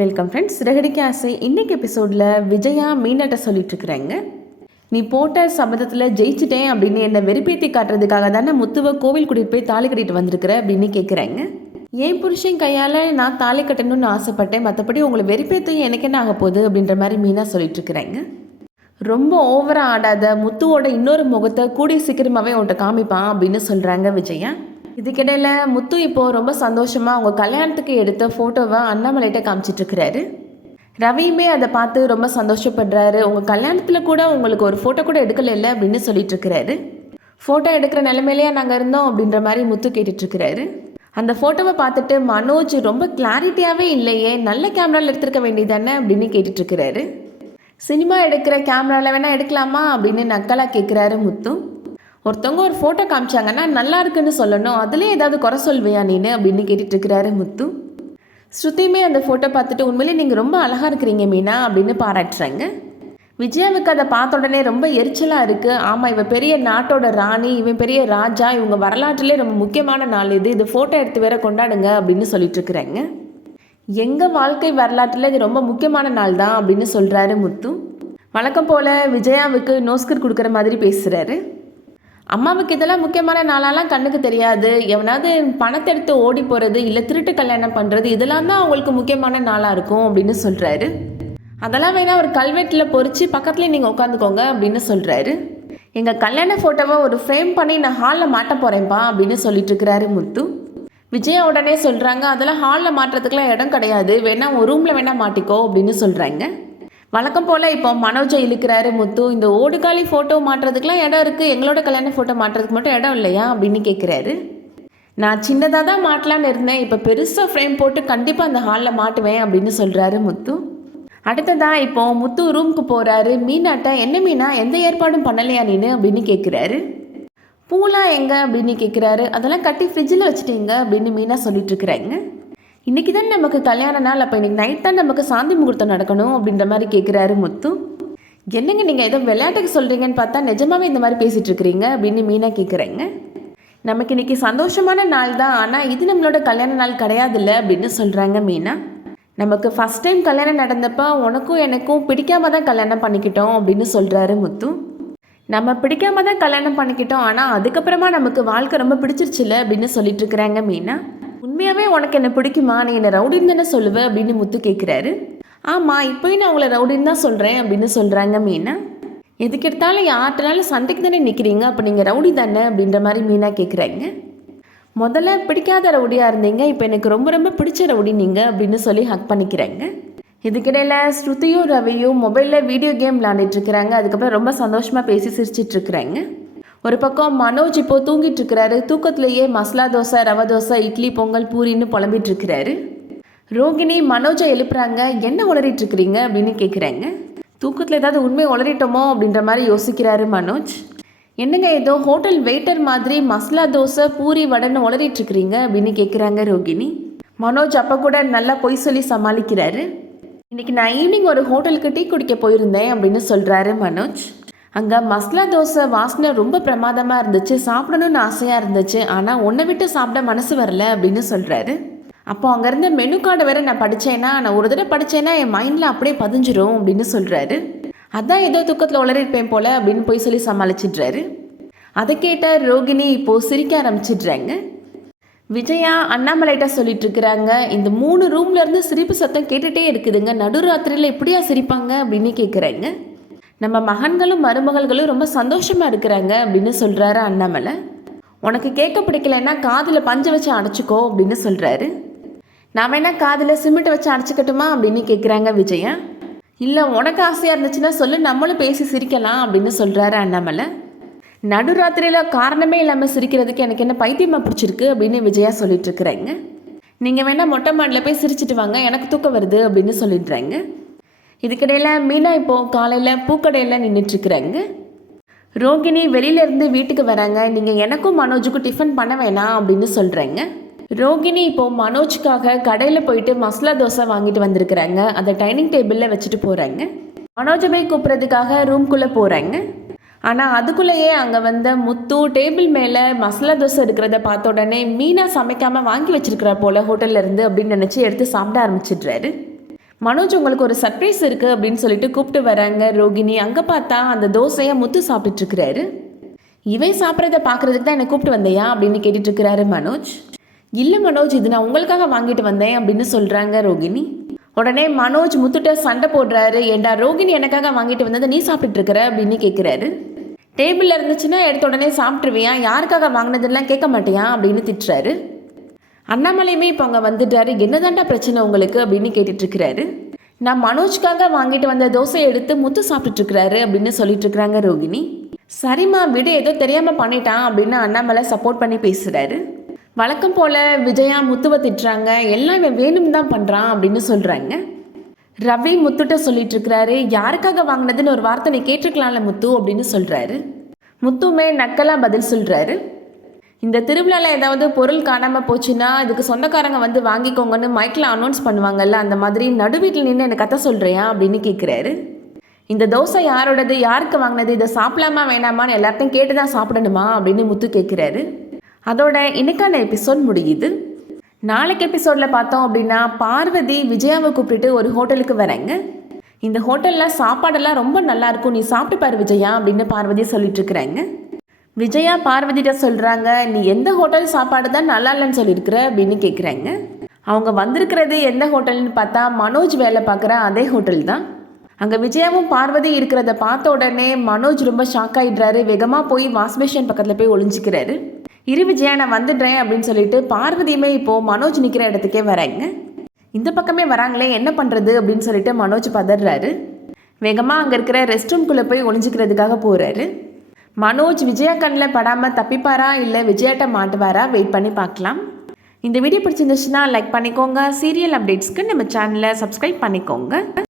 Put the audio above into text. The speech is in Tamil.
Welcome friends. சிறகடிக்க ஆசை இன்னைக்கு எபிசோடில் விஜயா மீனாட்ட சொல்லிட்டு இருக்கிறாங்க, நீ போட்ட சபதத்தில் ஜெயிச்சிட்டேன் அப்படின்னு என்னை வெறுப்பேற்றி காட்டுறதுக்காக தானே முத்துவை கோவில் கூட்டிகிட்டு போய் தாலி கட்டிட்டு வந்திருக்கிற அப்படின்னு கேட்குறாங்க. என் புருஷன் கையால் நான் தாலி கட்டணும்னு ஆசைப்பட்டேன், மற்றபடி உங்களை வெறுப்பேற்றையும் எனக்கு என்ன ஆக போகுது அப்படின்ற மாதிரி மீனா சொல்லிட்டு இருக்கிறாங்க. ரொம்ப ஓவராக ஆடாத, முத்துவோட இன்னொரு முகத்தை கூடிய சீக்கிரமாகவே உன்கிட்ட காமிப்பான் அப்படின்னு சொல்கிறாங்க விஜயா. இதுக்கிடையில் முத்து இப்போது ரொம்ப சந்தோஷமாக அவங்க கல்யாணத்துக்கு எடுத்த ஃபோட்டோவை அண்ணாமலைகிட்ட காமிச்சிட்ருக்கிறாரு. ரவியுமே அதை பார்த்து ரொம்ப சந்தோஷப்படுறாரு. உங்கள் கல்யாணத்தில் கூட உங்களுக்கு ஒரு ஃபோட்டோ கூட எடுக்கல இல்லை அப்படின்னு சொல்லிட்டுருக்கிறாரு. ஃபோட்டோ எடுக்கிற நிலைமையிலேயே நாங்கள் இருந்தோம் அப்படின்ற மாதிரி முத்து கேட்டுட்ருக்கிறாரு. அந்த ஃபோட்டோவை பார்த்துட்டு மனோஜ் ரொம்ப கிளாரிட்டியாகவே இல்லையே, நல்ல கேமராவில் எடுத்துருக்க வேண்டியதானே அப்படின்னு கேட்டுட்ருக்கிறாரு. சினிமா எடுக்கிற கேமராவில் வேணால் எடுக்கலாமா அப்படின்னு நக்கலாக கேட்குறாரு முத்து. ஒருத்தவங்க ஒரு ஃபோட்டோ காமிச்சாங்கன்னா நல்லா இருக்குன்னு சொல்லணும், அதுலேயே ஏதாவது குறை சொல்வியா நீனு அப்படின்னு கேட்டுட்ருக்கிறாரு முத்து. ஸ்ருதியுமே அந்த ஃபோட்டோ பார்த்துட்டு உண்மையிலே நீங்கள் ரொம்ப அழகாக இருக்கிறீங்க மீனா அப்படின்னு பாராட்டுறாங்க. விஜயாவுக்கு அதை பார்த்த உடனே ரொம்ப எரிச்சலாக இருக்குது. ஆமாம், இவன் பெரிய நாட்டோட ராணி, இவன் பெரிய ராஜா, இவங்க வரலாற்றிலே ரொம்ப முக்கியமான நாள் இது ஃபோட்டோ எடுத்து வேற கொண்டாடுங்க அப்படின்னு சொல்லிட்டுருக்குறாங்க. எங்கள் வாழ்க்கை வரலாற்றில் இது ரொம்ப முக்கியமான நாள் தான் அப்படின்னு சொல்கிறாரு முத்து. வழக்கம் போல் விஜயாவுக்கு நோஸ்கர் கொடுக்குற மாதிரி பேசுகிறாரு. அம்மாவுக்கு இதெல்லாம் முக்கியமான நாளாலாம் கண்ணுக்கு தெரியாது, எவனாவது பணத்தை எடுத்து ஓடி போகிறது இல்லை திருட்டு கல்யாணம் பண்ணுறது இதெல்லாம் தான் அவங்களுக்கு முக்கியமான நாளாக இருக்கும் அப்படின்னு சொல்கிறாரு. அதெல்லாம் வேணால் ஒரு கல்வெட்டில் பொறிச்சு பக்கத்துலேயே நீங்கள் உட்காந்துக்கோங்க அப்படின்னு சொல்கிறாரு. எங்கள் கல்யாண ஃபோட்டோவை ஒரு ஃப்ரேம் பண்ணி நான் ஹாலில் மாட்ட போகிறேன்ப்பா அப்படின்னு சொல்லிட்டு இருக்கிறாரு முத்து. விஜயா உடனே சொல்கிறாங்க, அதெல்லாம் ஹாலில் மாட்டுறதுக்குலாம் இடம் கிடையாது, வேணா ஒரு ரூமில் வேணால் மாட்டிக்கோ அப்படின்னு சொல்கிறாங்க. வழக்கம் போல் இப்போ மனோஜை இழுக்கிறாரு முத்து. இந்த ஓடுகாலி ஃபோட்டோ மாட்டுறதுக்குலாம் இடம் இருக்குது, எங்களோட கல்யாண ஃபோட்டோ மாட்டுறதுக்கு மட்டும் இடம் இல்லையா அப்படின்னு கேட்குறாரு. நான் சின்னதாக தான் மாட்டலான்னு இருந்தேன், இப்போ பெருசாக ஃப்ரேம் போட்டு கண்டிப்பாக அந்த ஹாலில் மாட்டுவேன் அப்படின்னு சொல்கிறாரு முத்து. அடுத்ததான் இப்போ முத்து ரூமுக்கு போகிறாரு. மீனாட்ட, என்ன மீனா எந்த ஏற்பாடும் பண்ணலையா நீனு அப்படின்னு கேட்குறாரு. பூலாம் எங்கே அப்படின்னு கேட்குறாரு. அதெல்லாம் கட்டி ஃப்ரிட்ஜில் வச்சுட்டீங்க அப்படின்னு மீனா சொல்லிட்டு இருக்கிறாங்க. இன்றைக்கி தான் நமக்கு கல்யாண நாள், அப்போ இன்றைக்கி நைட் தான் நமக்கு சாந்தி முகூர்த்தம் நடக்கணும் அப்படின்ற மாதிரி கேட்குறாரு முத்து. என்னங்க நீங்கள் ஏதோ விளையாட்டுக்கு சொல்கிறீங்கன்னு பார்த்தா நிஜமாவே இந்த மாதிரி பேசிகிட்டு இருக்கிறீங்க அப்படின்னு மீனா கேட்குறேங்க. நமக்கு இன்றைக்கி சந்தோஷமான நாள் தான், ஆனால் இது நம்மளோட கல்யாண நாள் கிடையாதுல்ல அப்படின்னு சொல்கிறாங்க மீனா. நமக்கு ஃபஸ்ட் டைம் கல்யாணம் நடந்தப்போ உனக்கும் எனக்கும் பிடிக்காம தான் கல்யாணம் பண்ணிக்கிட்டோம் அப்படின்னு சொல்கிறாரு முத்து. நம்ம பிடிக்காம தான் கல்யாணம் பண்ணிக்கிட்டோம், ஆனால் அதுக்கப்புறமா நமக்கு வாழ்க்கை ரொம்ப பிடிச்சிருச்சுல அப்படின்னு சொல்லிட்டு இருக்கிறாங்க மீனா. உண்மையாகவே உனக்கு என்ன பிடிக்குமா, நீ என்னை ரவுடின்னு தானே சொல்லுவேன் அப்படின்னு முத்து கேட்குறாரு. ஆமாம், இப்போயும் நான் உங்களை ரவுடின்னு தான் சொல்கிறேன் அப்படின்னு சொல்கிறாங்க மீனா. எதுக்கு எடுத்தாலும் யார்கிட்டனாலும் சண்டைக்கு தானே நிற்கிறீங்க, அப்போ நீங்கள் ரவுடி தானே அப்படின்ற மாதிரி மீனா கேட்குறாங்க. முதல்ல பிடிக்காத ரவுடியாக இருந்தீங்க, இப்போ எனக்கு ரொம்ப ரொம்ப பிடிச்ச ரவுடி நீங்கள் அப்படின்னு சொல்லி ஹக் பண்ணிக்கிறாங்க. இதுக்கிடையில் ஸ்ருதியும் ரவியும் மொபைலில் வீடியோ கேம் விளாண்டுட்டுருக்குறாங்க. அதுக்கப்புறம் ரொம்ப சந்தோஷமாக பேசி சிரிச்சிட்ருக்குறாங்க. ஒரு பக்கம் மனோஜ் இப்போது தூங்கிட்டு இருக்கிறாரு. தூக்கத்திலேயே மசாலா தோசை, ரவை தோசை, இட்லி, பொங்கல், பூரின்னு புலம்பிட்டு இருக்கிறாரு. ரோகிணி மனோஜை எழுப்புறாங்க. என்ன உளறிட்டு இருக்கிறீங்க அப்படின்னு கேட்குறாங்க. தூக்கத்தில் ஏதாவது உண்மையை உளறிட்டோமோ அப்படின்ற மாதிரி யோசிக்கிறாரு மனோஜ். என்னங்க ஏதோ ஹோட்டல் வெயிட்டர் மாதிரி மசாலா தோசை, பூரி, வடைன்னு உளறிட்டு இருக்கிறீங்க அப்படின்னு கேட்குறாங்க ரோகிணி. மனோஜ் அப்போ கூட நல்லா பொய் சொல்லி சமாளிக்கிறாரு. இன்றைக்கி நான் ஈவினிங் ஒரு ஹோட்டலுக்கு டீ குடிக்க போயிருந்தேன் அப்படின்னு சொல்கிறாரு மனோஜ். அங்கே மசாலா தோசை வாசனை ரொம்ப பிரமாதமாக இருந்துச்சு, சாப்பிடணும்னு ஆசையாக இருந்துச்சு, ஆனால் உன்னை விட்டு சாப்பிட மனசு வரல அப்படின்னு சொல்கிறாரு. அப்போ அங்கே இருந்த மெனு கார்டை வேற நான் படித்தேன்னா, நான் ஒரு தடவை படித்தேன்னா என் மைண்டில் அப்படியே பதிஞ்சிரும் அப்படின்னு சொல்கிறாரு. அதான் ஏதோ தூக்கத்தில் உளறிருப்பேன் போல் அப்படின்னு போய் சொல்லி சமாளிச்சிடுறாரு. அதை கேட்ட ரோகிணி இப்போது சிரிக்க ஆரம்பிச்சிடுறாங்க. விஜயா அண்ணாமலைகிட்ட சொல்லிட்டு இருக்கிறாங்க, இந்த 3 ரூம்லேருந்து சிரிப்பு சத்தம் கேட்டுகிட்டே இருக்குதுங்க, நடுராத்திரியில் எப்படியா சிரிப்பாங்க அப்படின்னு கேட்குறாங்க. நம்ம மகன்களும் மருமகள்களும் ரொம்ப சந்தோஷமாக இருக்கிறாங்க அப்படின்னு சொல்கிறாரு அண்ணாமலை. உனக்கு கேட்க பிடிக்கலைன்னா காதில் பஞ்சை வச்சு அடைச்சிக்கோ அப்படின்னு சொல்கிறாரு. நான் வேணா காதில் சிமெண்ட்டை வச்சு அடைச்சிக்கட்டுமா அப்படின்னு கேட்குறாங்க விஜயா. இல்லை, உனக்கு ஆசையாக இருந்துச்சுன்னா சொல்லு, நம்மளும் பேசி சிரிக்கலாம் அப்படின்னு சொல்கிறாரு அண்ணாமலை. நடுராத்திரியில் காரணமே இல்லாமல் சிரிக்கிறதுக்கு எனக்கு என்ன பைத்தியமாக பிடிச்சிருக்கு அப்படின்னு விஜயா சொல்லிட்டு இருக்கிறாங்க. நீங்கள் வேணால் மொட்டை மாடியில் போய் சிரிச்சிட்டு வாங்க, எனக்கு தூக்கம் வருது அப்படின்னு சொல்லிடுறாங்க. இதுக்கிடையில் மீனா இப்போது காலையில் பூக்கடையில் நின்றுட்டுருக்குறாங்க. ரோகிணி வெளியிலேருந்து வீட்டுக்கு வராங்க. நீங்கள் எனக்கும் மனோஜுக்கும் டிஃபன் பண்ண வேணாம் அப்படின்னு சொல்கிறாங்க. ரோகிணி இப்போது மனோஜுக்காக கடையில் போயிட்டு மசாலா தோசை வாங்கிட்டு வந்திருக்கிறாங்க. அதை டைனிங் டேபிளில் வச்சுட்டு போகிறாங்க. மனோஜை போய் கூப்பிட்றதுக்காக ரூம்குள்ளே போகிறாங்க. ஆனால் அதுக்குள்ளேயே அங்கே வந்த முத்து டேபிள் மேலே மசாலா தோசை இருக்கிறத பார்த்த உடனே மீனா சமைக்காமல் வாங்கி வச்சிருக்கிறா போல் ஹோட்டல்லேருந்து அப்படின்னு நினச்சி எடுத்து சாப்பிட ஆரம்பிச்சிடுறாரு. மனோஜ் உங்களுக்கு ஒரு சர்ப்ரைஸ் இருக்குது அப்படின்னு சொல்லிட்டு கூப்பிட்டு வராங்க ரோகிணி. அங்கே பார்த்தா அந்த தோசையை முத்து சாப்பிட்டுட்டு இருக்கிறாரு. இவன் சாப்பிட்றத பார்க்குறதுக்கு தான் என்னை கூப்பிட்டு வந்தையா அப்படின்னு கேட்டுட்டு இருக்கிறாரு மனோஜ். இல்லை மனோஜ், இது நான் உங்களுக்காக வாங்கிட்டு வந்தேன் அப்படின்னு சொல்கிறாங்க ரோகிணி. உடனே மனோஜ் முத்துட்ட சண்டை போடுறாரு. ஏண்டா ரோகிணி எனக்காக வாங்கிட்டு வந்ததை நீ சாப்பிட்டுட்டு இருக்கிற அப்படின்னு கேட்குறாரு. டேபிளில் இருந்துச்சுன்னா எடுத்த உடனே சாப்பிட்ருவியா, யாருக்காக வாங்கினதுலாம் கேட்க மாட்டியா அப்படின்னு திட்டுறாரு. அண்ணாமலையுமே இப்போ அங்கே வந்துட்டாரு. என்னதாண்டா பிரச்சனை உங்களுக்கு அப்படின்னு கேட்டுட்ருக்கிறாரு. நான் மனோஜ்காக வாங்கிட்டு வந்த தோசையை எடுத்து முத்து சாப்பிட்டுட்ருக்கிறாரு அப்படின்னு சொல்லிட்டு இருக்கிறாங்க ரோகிணி. சரிம்மா விடு, ஏதோ தெரியாமல் பண்ணிட்டான் அப்படின்னு அண்ணாமலை சப்போர்ட் பண்ணி பேசுகிறாரு. வழக்கம் போல் விஜயா முத்துவை திட்டுறாங்க. எல்லாம் இவன் வேணும் தான் பண்ணுறான் அப்படின்னு சொல்கிறாங்க. ரவி முத்துட்ட சொல்லிட்டு இருக்கிறாரு. யாருக்காக வாங்கினதுன்னு ஒரு வார்த்தை நீ கேட்டிருக்கலாம்ல முத்து அப்படின்னு சொல்கிறாரு. முத்துமே நக்கலாக பதில் சொல்கிறாரு. இந்த திருவிழாவில் ஏதாவது பொருள் காணாமல் போச்சுன்னா இதுக்கு சொந்தக்காரங்க வந்து வாங்கிக்கோங்கன்னு மைக்கில் அனௌன்ஸ் பண்ணுவாங்கல்ல, அந்த மாதிரி நடுவீட்டில் நின்று எனக்கு கதை சொல்கிறியா அப்படின்னு கேட்குறாரு. இந்த தோசை யாரோடது, யாருக்கு வாங்கினது, இதை சாப்பிடலாமா வேணாமான்னு எல்லாத்தையும் கேட்டு தான் சாப்பிடணுமா அப்படின்னு முத்து கேட்குறாரு. அதோட இன்னைக்கான எபிசோட் முடியுது. நாளைக்கு எபிசோடில் பார்த்தோம் அப்படின்னா பார்வதி விஜயாவை கூப்பிட்டுட்டு ஒரு ஹோட்டலுக்கு வராங்க. இந்த ஹோட்டலில் சாப்பாடெல்லாம் ரொம்ப நல்லாயிருக்கும், நீ சாப்பிட்டு பாரு விஜயா அப்படின்னு பார்வதி சொல்லிட்டு இருக்கிறாங்க. விஜயா பார்வதிட்ட சொல்கிறாங்க, நீ எந்த ஹோட்டல் சாப்பாடு தான் நல்லா இல்லைன்னு சொல்லியிருக்கிற அப்படின்னு கேட்குறாங்க. அவங்க வந்திருக்கிறது எந்த ஹோட்டல்னு பார்த்தா மனோஜ் வேலை பார்க்குற அதே ஹோட்டல் தான். அங்கே விஜயாவும் பார்வதி இருக்கிறத பார்த்த உடனே மனோஜ் ரொம்ப ஷாக் ஆகிடுறாரு. வேகமாக போய் வாஷ்பேஷன் பக்கத்தில் போய் ஒளிஞ்சிக்கிறாரு. இரு விஜயா நான் வந்துடுறேன் அப்படின்னு சொல்லிட்டு பார்வதியுமே இப்போது மனோஜ் நிற்கிற இடத்துக்கே வராங்க. இந்த பக்கமே வராங்களே என்ன பண்ணுறது அப்படின்னு சொல்லிட்டு மனோஜ் பதறாரு. வேகமாக அங்கே இருக்கிற ரெஸ்ட் ரூம்குள்ளே போய் ஒளிஞ்சிக்கிறதுக்காக போகிறாரு. மனோஜ் விஜயா கண்ணில் படாமல் தப்பிப்பாரா இல்லை விஜயாட்ட மாட்டுவாரா, வெயிட் பண்ணி பார்க்கலாம். இந்த வீடியோ பிடிச்சிருந்துச்சுன்னா லைக் பண்ணிக்கோங்க. சீரியல் அப்டேட்ஸ்க்கு நம்ம சேனலை சப்ஸ்கிரைப் பண்ணிக்கோங்க.